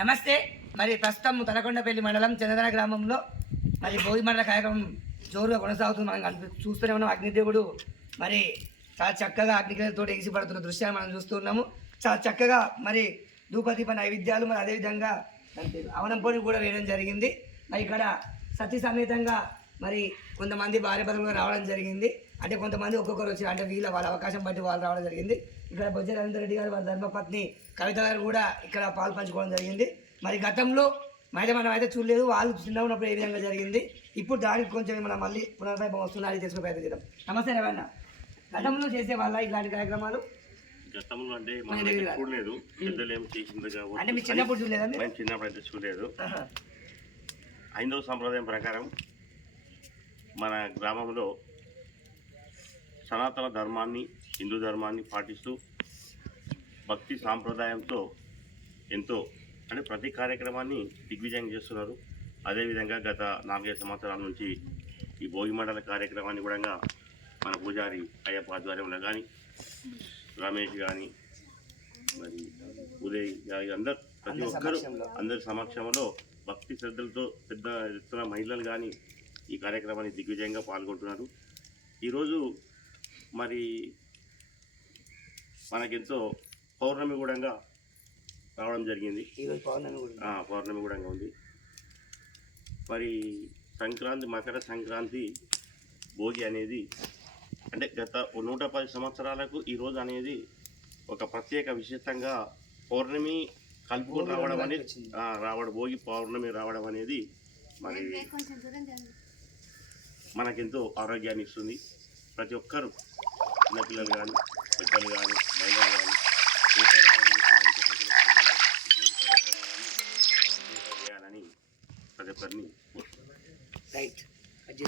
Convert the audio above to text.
నమస్తే. మరి ప్రస్తుతం తలకొండపల్లి మండలం చందన గ్రామంలో మరి భోగి మండల కార్యక్రమం జోరుగా కొనసాగుతుంది. మనం చూస్తూనే ఉన్నాం. అగ్నిదేవుడు మరి చాలా చక్కగా అగ్నిగ్రహంతో ఎగిసిపడుతున్న దృశ్యాన్ని మనం చూస్తున్నాము చాలా చక్కగా మరి ధూపదీప నైవేద్యాలు మరి అదేవిధంగా దాని అవనంపోని కూడా వేయడం జరిగింది. మరి ఇక్కడ సతీ సమేతంగా మరి కొంతమంది భార్య భర్తలు రావడం జరిగింది. అంటే కొంతమంది ఒక్కొక్కరు వచ్చి అంటే వీళ్ళ వాళ్ళ అవకాశం బట్టి వాళ్ళు రావడం జరిగింది. ఇక్కడ బొజ్జ రవీంద్ర రెడ్డి గారు వాళ్ళ ధర్మపత్ని కవిత గారు కూడా ఇక్కడ పాలు పంచుకోవడం జరిగింది. మరి గతంలో అయితే మనం అయితే చూడలేదు వాళ్ళు చిన్న ఉన్నప్పుడు ఏ విధంగా జరిగింది. ఇప్పుడు దానికి కొంచెం మనం మళ్ళీ పునర్వైభవం వస్తున్నది తెలుసుకునే ప్రయత్నం చేద్దాం. నమస్తే రవణ గతంలో చేసే వాళ్ళ ఇలాంటి కార్యక్రమాలు? గతంలో అంటే మన దగ్గర చూడలేదు. పెద్దలు ఏం చేసింది అంటే మీ కాబట్టి చిన్నప్పుడు చూడలేదా చిన్నప్పుడు అయితే చూడలేదు. హైందవ సాంప్రదాయం ప్రకారం మన గ్రామంలో సనాతన ధర్మాన్ని హిందూ ధర్మాన్ని పాటిస్తూ భక్తి సాంప్రదాయంతో ఎంతో అంటే ప్రతి కార్యక్రమాన్ని దిగ్విజయం చేస్తున్నారు అదేవిధంగా గత నాలుగైదు సంవత్సరాల నుంచి ఈ భోగి మండల కార్యక్రమాన్ని కూడా మన పూజారి అయ్యప్ప ఆధ్వర్యంలో కానీ రమేష్ కానీ మరి ఉదయ్ గారి అందరు ప్రతి ఒక్కరు. అందరి సమక్షంలో భక్తి శ్రద్ధలతో పెద్ద ఎత్తున మహిళలు కానీ ఈ కార్యక్రమాన్ని దిగ్విజయంగా పాల్గొంటున్నారు. ఈరోజు మరి మనకెంతో పౌర్ణమి కూడా రావడం జరిగింది. ఈరోజు పౌర్ణమి కూడా పౌర్ణమి కూడా ఉంది. మరి సంక్రాంతి మకర సంక్రాంతి భోగి అనేది అంటే గత నూట పది సంవత్సరాలకు ఈ రోజు అనేది ఒక ప్రత్యేక విశిష్టంగా పౌర్ణమి కలుపుకొని రావడం అనేది రావడం భోగి పౌర్ణమి రావడం అనేది మరి మనకెంతో ఆరోగ్యాన్ని ఇస్తుంది ప్రతి ఒక్కరు చిన్నపిల్లలు కానీ పెద్దలు కానీ మహిళలు కానీ చేయాలని ప్రతి ఒక్కరిని కోరుతున్నాను. రైట్ అది